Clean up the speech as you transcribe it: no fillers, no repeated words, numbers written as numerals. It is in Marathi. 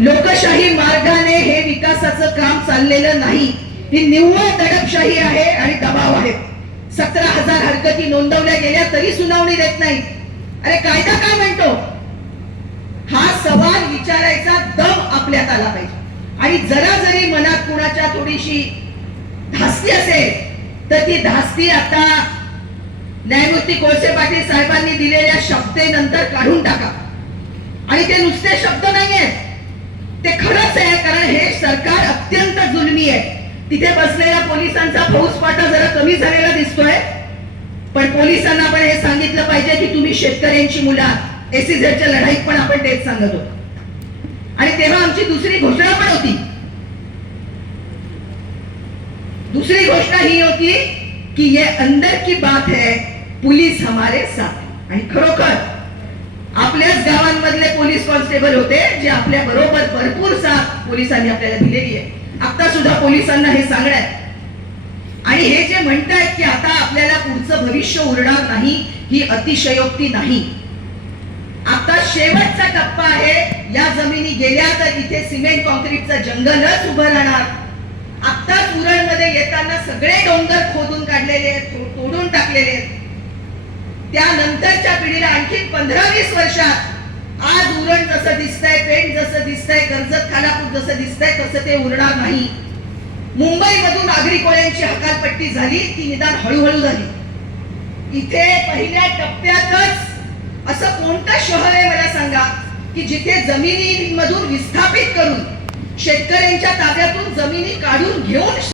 लोकशाही मार्गाने हे विकासाचं काम चाललेलं नाही. ही निव्वळ दडपशाही आहे आणि दबाव आहे. 17,000 हरकती नोंदवल्या गेल्या तरी सुनावणी देत नाही. अरे कायदा काय म्हणतो? हा सवाल विचारायचा दम आपल्यात आला पाहिजे. आणि जरा जरी मनात कुणाच्या थोडीशी धास्ती असेल तर ती धास्ती आता न्यायमूर्ती कोळसे पाटील साहेबांनी दिलेल्या शब्देनंतर काढून टाका. आणि ते नुसते शब्द नाहीयेत, ते खरंच आहे. कारण हे सरकार अत्यंत जुलमी आहे. तिथे बसलेल्या पोलिसांचा फौजफाटा जरा कमी झालेला दिसतोय, पण पोलिसांना पण हे सांगितलं पाहिजे की तुम्ही शेतकऱ्यांची मुलं आहात. एसीझेडच्या लढाईत पण आपण तेच सांगत होतो. आणि तेव्हा आमची दुसरी घोषणा पण होती. दूसरी घोषणा ही होती की ये अंदर की बात है, पुलिस हमारे साथ. आणि खरोखर आपल्याच गावांमधले पोलीस कॉन्स्टेबल होते जे आपल्या बरोबर भरपूर साथ पोलिसांनी आपल्याला दिलेली आहे. आता सुद्धा पोलिसांना हे सांगण्यात आणि हे जे म्हणतायत की आता आपल्याला पुढचं भविष्य उरणार नाही, ही अतिशयोक्ती नाही. आता शेवटचा टप्पा आहे. या जमिनी गेल्या तर इथे सिमेंट कॉन्क्रीटचं जंगलच उभं राहणार. आत्ताच उरणमध्ये येताना सगळे डोंगर खोदून काढलेले आहेत, तोडून टाकलेले आहेत. त्यानंतरच्या पिढीला आणखी 15-20 वर्षात आज उरण जसं दिसतंय, पेठ जसं दिसतंय, कर्जत खालापूर जसं दिसतंय तसं ते उरणार नाही. मुंबईमधून नागरी कोळ्यांची हकालपट्टी झाली, ती निदान हळूहळू झाली. इथे पहिल्या टप्प्यातच असं कोणतं शहर आहे मला सांगा की जिथे जमिनीमधून विस्थापित करून शेतकऱ्यांच्या ताब्यातून जमिनी काढून घेऊन